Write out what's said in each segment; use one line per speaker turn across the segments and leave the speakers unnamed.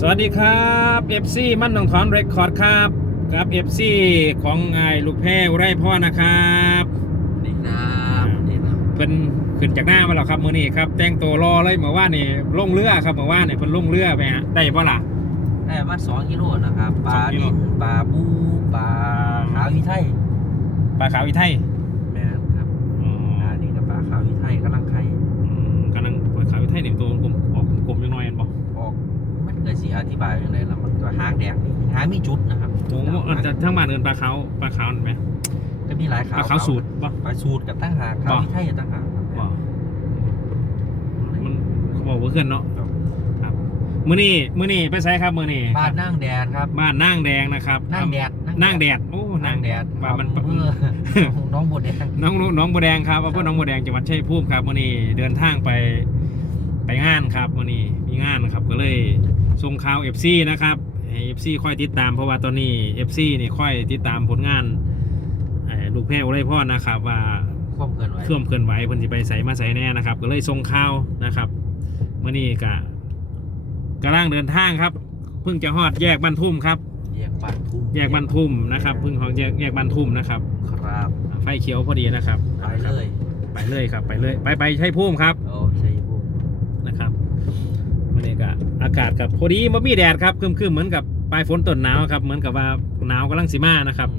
สวัสดีครับ FC มั่นหนองถอนเรคคอร์ดครับครับ FC ของไอ้ลูกแพ้อุไรพ่อนะครับ
ดีครับดีครับ
เพิ่นขึ้นจากหน้ามาแล้วครับมื้อนี้ครับแต่งตัวรอเลยเมื่อวานนี่ลงเรือครับเมื่อวานนี่เพิ่นลงเรือไปฮะได้บ่ล่ะ
ได้มาสองกิโลนะครับปลา
สองกิโล
ดินปลาบูปลาขาวอีไทย
ปลาขาวอีไทย
แม่นครับ
อ๋อ
อันนี้กับปลาขาวอีไทยกำลังไข่
อืมกำลังปลาขาวอีไทยนี่ตัว
อธิบายยังไงแล้วมันก็หางแดงนี่หางมีจุดนะครับ
โอ้อันจะทั้งบ้านเอิ้นปลาขาวปลาขาวนั่นไหม
ก็มีหลาย
ป
ขาว
ลาขาวสูตรบ่
ปลาสูตรกับตั้งหางขาว
บ่
อีไทยกับตั้งหางครับ
บ่มันเขาบอกว่าเพื่อนเนาะครับมื้อนี้มื้อนี้ไปไสครับมื้อนี้
บ้านนั่งแดดครับ
บ้านนางแดงนะครับ
นั่งแดด
นางแดดโอ้นางแดดว่ามัน
อำเภอน้องบัวแดง
น้องน้องบัวแดงครับอำเภอน้องบัวแดงจังหวัดชัยภูมิครับวันนี้เดินทางไปไปงานครับวันนี้มีงานครับก็เลย ส่งข่าว FC นะครับให้ FC ค่อยติดตามเพราะว่าตอนนี้ FC นี่ค่อยติดตามผลงานเอ่อลูกแพ้วไรพ่อนะครับว่า
ควบเกินไว้
เคลื่อนเคลื่อนไหวเพิ่นสิไปใส่มาใส่แน่นะครับ ก็เลยส่งข่าวนะครับวันนี้ก็กำลังเดินทางครับ เพิ่งจะฮอดแยกบ้านทุ่มครับ
แยกบ้านทุ่ม
แยกบ้านทุ่มนะครับเพิ่งของแยกแยกบ้านทุ่มนะครับ
ครับ
ไฟเขียวพอดีนะครับ
ไปเลย
ไปเลยครับไปเลย ไปไปใช้พุ่มครับ
โอ้ชัยภูมิ
นะครับวันนี้ก็อากาศกับพอดีมันมีแดดครับครึมๆเหมือนกับปลายฝนต้นหนาวครับ เหมือนกับว่าหนาวกำลังสิมานะครับ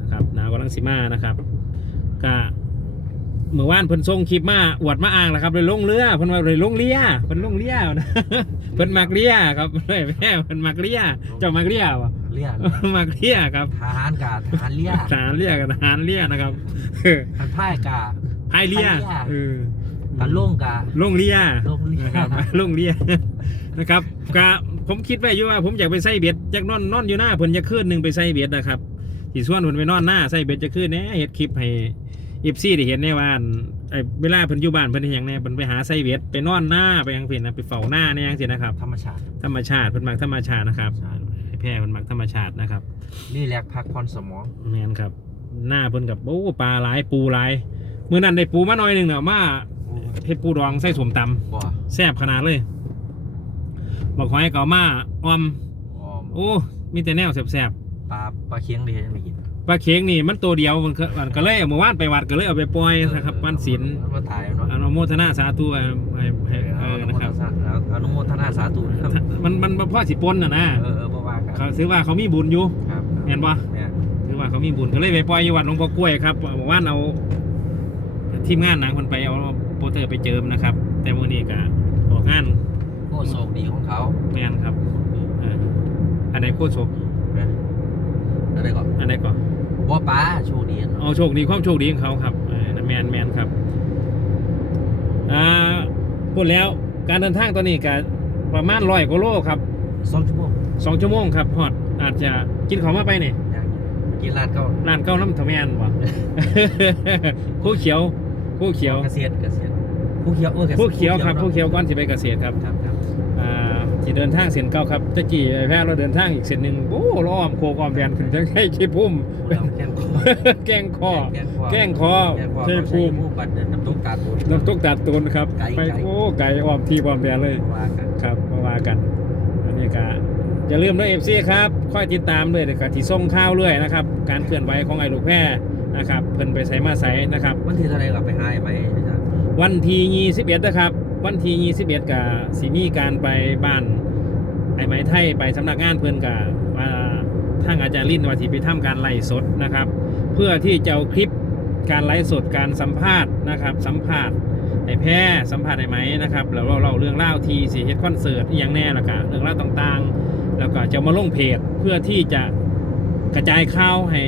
นะครับหนาวกำลังสิมานะครับก็เมื่อวานเพิ่นส่งคลิปมาอวดมาอ่างแล้วครับเลยลงเรือเพิ่นว่าเลยลงเรือเพิ่นลงเรือนะเพิ่นมักเรือครับเลยแม่เพิ่นมักเรือเจ้ามักเรือวะ
เลี่ยน
มักเรือครับ
ทหารกาทหารเลี่ย
ทหารเรือกับทหารเรือนะครับ
ทันพ่ายกา
พายเรือ
พายเรือ
เออ
ทันโล่งกา
ลงเรีย
ลงเรือ
นะครับลงเรีย นะครับกะผมคิดไว้อยู่ว่าผมอยากไปใส่เบ็ดจากนอนนอนอยู่หน้าเพิ่นจะขึ้นหนึ่งไปใส่เบ็ดนะครับที่ส่วนเพิ่นไปนอนหน้าใส่เบ็ดจะขึ้นแหน่เฮ็ดคลิปให้อีฟซี่ได้เห็นแน่ว่าอันไอ้เวลาเพิ่นอยู่บ้านเพิ่นเฮ็ดหยังแน่เพิ่นไปหาใส่เบ็ดไปนอนหน้าไปยังเพิ่นนะไปเฝ้าหน้าเนี่ยจังซี่นะครับ
ธรรมชาติ
ธรรมชาติเพิ่นมักธรรมชาตินะครับไอ้แพร่เพิ่นมักธรรมชาตินะครับ
นี่แหลกพักผ่อนสมอง
แม่นครับ หน้าเพิ่นกับโอ้ปลาหลายปูหลายมื้อนั้นได้ปูมาหน่อยหนึงเนาะมาเฮ็ดปูดองใส่สมตำ
บ่
แซ่บขนาดเลย บอกหอยเก่ามาออม
อ๋อ
โอ้ มีแต่แนวแซ่บ
ปลาปลาเคียงดีจะไม่กิน
ๆปลาเค็งนี่มันตัวเดียวมันก็มันก็เลยเอามื่อวานไปวัดก็เลยเอาไปปล่อยนะครับปันศิล
มันมาตายเนาะ
อนุโมทนาสาธุให้ให้ให้เออนะครับ
อนุโมทนาสาธุนะครับ
มันมันมันพ่อสิปนน่ะนะ
เออเออบ่ว่ากัน
เขาถือว่าเขามีบุญอยู่
ครับ
เห็นปะ
แม่น
ถือว่าเขามีบุญก็เลยไปปล่อยอยู่วัดหลวงพ่อกล้วยครับเมื่อวานเอาทีมงานหนังคนไปเอาโปสเตอร์ไปเจิมนะครับ แต่วันนี้ก็ออกงาน
โอ้โชคดีของเขา
แม่นครับเอออันไหนโคตรโชค
แม่นอะไรก่อน
อันไหนก่อน
บ่ปลาโชคดีเนาะ
เอาโชคดีความโชคดีของเขาครับเออนั่นแมนแมนครับอ่าพูดแล้วการเดินทางตอนนี้ก็ประมาณร้อยกิโลครับ
สองชั่วโมง
สองชั่วโมงครับฮอดอาจจะกินของมาไปเนี่ย
อย่างกินร้านก็
ร้านเก้าน้ำทะแมนวะผู้เขียวผู้เขียว
เกษตรเกษตร ผู้เขียวเออ
ผู้เขียวครับ
นาะ
ผู้เขียวก่อนสิไปเกษตรครับ
ครับครับ
อ่าที่เดินทางเส้นเก่าครับตะกี้ไอ้แพ้เราเดินทางอีกเส้นหนึ่งโอ้ล้อมโคกออมแดนขึ้นจังให้ขี้พุ่ม
เราแกงคอ
แกงคอ
แกงคอ
แกงคอ
แกงคอ
ใช่ภูมิ
ผู้บัดน้ำตกตาตูน
น้ำตกตัดตูนครับ
ไก่
ไป
ไก่
โอ้ไก่อ้อมที่อ้อมแดนเลย
ว่ากัน
ครับมาว่ากันอันนี้ก็อย่าลืมด้วยเอฟซีครับค่อยติดตามด้วยเดี๋ยวก็ที่ส่งข้าวเรื่อยนะครับ การเคลื่อนไหวของไอ้ลูกแพร่นะครับ เพิ่นไปใส่มาใส่นะครับ
วันที่เท่าไหรก็ไปหาไอ้ไหมอาจารย์
วันที่21นะครับ วันที่21กับสิมีการไปบ้านไอ้ไม้ไทยไปสำนักงานเพิ่อนกับว่าทางอาจารย์ลินว่าสิไปทำการไล่สดนะครับ เพื่อที่จะเอาคลิปการไลฟ์สดการสัมภาษณ์นะครับ สัมภาษณ์ไอ้แพ้สัมภาษณ์ไอ้ไหมนะครับแล้วเราเล่าเรื่องเล่าทีสิเฮ็ดคอนเสิร์ตอย่างแน่ล้วก็เรื่องเล่าต่างๆ แล้วก็จะมาลงเพจเพื่อที่จะกระจายข่าวให้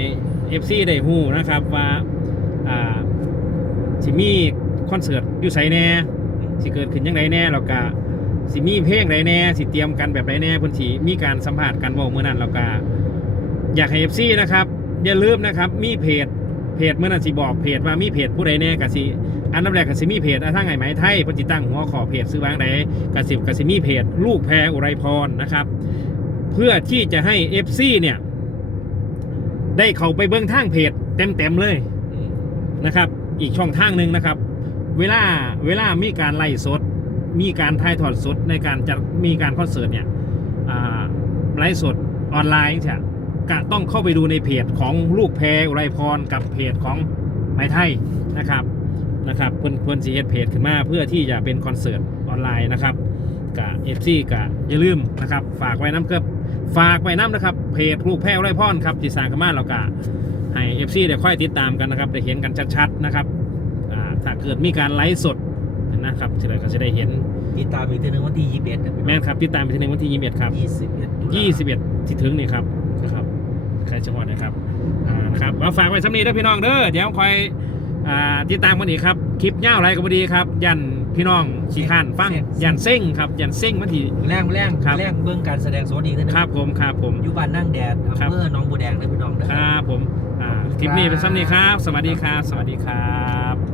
FC ได้ฮู้นะครับว่าอ่าสิมี คอนเสิร์ตอยู่ไสแน่สิเกิดขึ้นยังไงแน่แล้วก็สิมีเพลงใดแน่สิเตรียมกันแบบใดแน่เพิ่นสิมีการสัมภาษณ์กันเว้ามื้อนั้นแล้วก็อยากให้ FC นะครับอย่าลืมนะครับมีเพจเพจเมื่อนั้นสิบอกเพจว่ามีเพจผู้ใดแน่กสิอันดับแรกกสิมีเพจอะทางไหนไหมไทยเพนจิตั้งหัวขอเพจซื้อวางใดกสิกสิมีเพจลูกแพรอุไรพรนะครับ เพื่อที่จะให้ FC เนี่ยได้เข้าไปเบื้องทางเพจเต็มๆเลยนะครับ อีกช่องทางหนึ่งนะครับ เวลาเวลามีการไล่สด มีการถ่ายทอดสดในการจะมีการคอนเสิร์ตเนี่ยไลฟ์สดออนไลน์ใช่ก็ต้องเข้าไปดูในเพจของลูกแพรอุไรพรกับเพจของไม้ไทยนะครับนะครับเพื่อนเพื่อนสีเอเพจขึ้นมาเพื่อที่จะเป็นคอนเสิร์ตออนไลน์นะครับกับเอฟซีกับอย่าลืมนะครับฝากไว้น้ำเกือบฝากไว้น้ำนะครับเพจลูกแพรอุไรพรครับที่สร้างขึ้นมาเราก็ให้เอฟซีเดี๋ยวค่อยติดตามกันนะครับได้เห็นกันชัดๆนะครับ ถ้าเกิดมีการไลฟ์สดนะครับที่เราก็จะได้เห็น
ติดตามอีกทีหนึงวันที่ยี่สิบเอ็ด
แม่นครับติดตามไปที่หนึ่งวันที่21ครับ
ยี่สิบเอ็ด
21ที่ถึงนี่ครับนะครับใครจังหวัดนะครับอ่านะครับเอาฝากไว้สำนีเด้อพี่น้องเด้อเดี๋ยวคอยอ่าติดตามกันอีกครับคลิปเง่าวไรก็บดีครับ ยันพี่น้องขี้ข้านฟังยันเส้งครับยันเส้งวันที่
แรงแรง
ครับ
แรงเบื้องการแสดงสวัสดีท่าน
ครับผมครับผม
อยู่บ้านนั่งแดด
ครับ
อำเภอหนองบัวแดงเลยพี่น้องเด้อ
ครับผมอ่าคลิปนี้เป็นสำนีครับ สวัสดีครับ สวัสดีครับ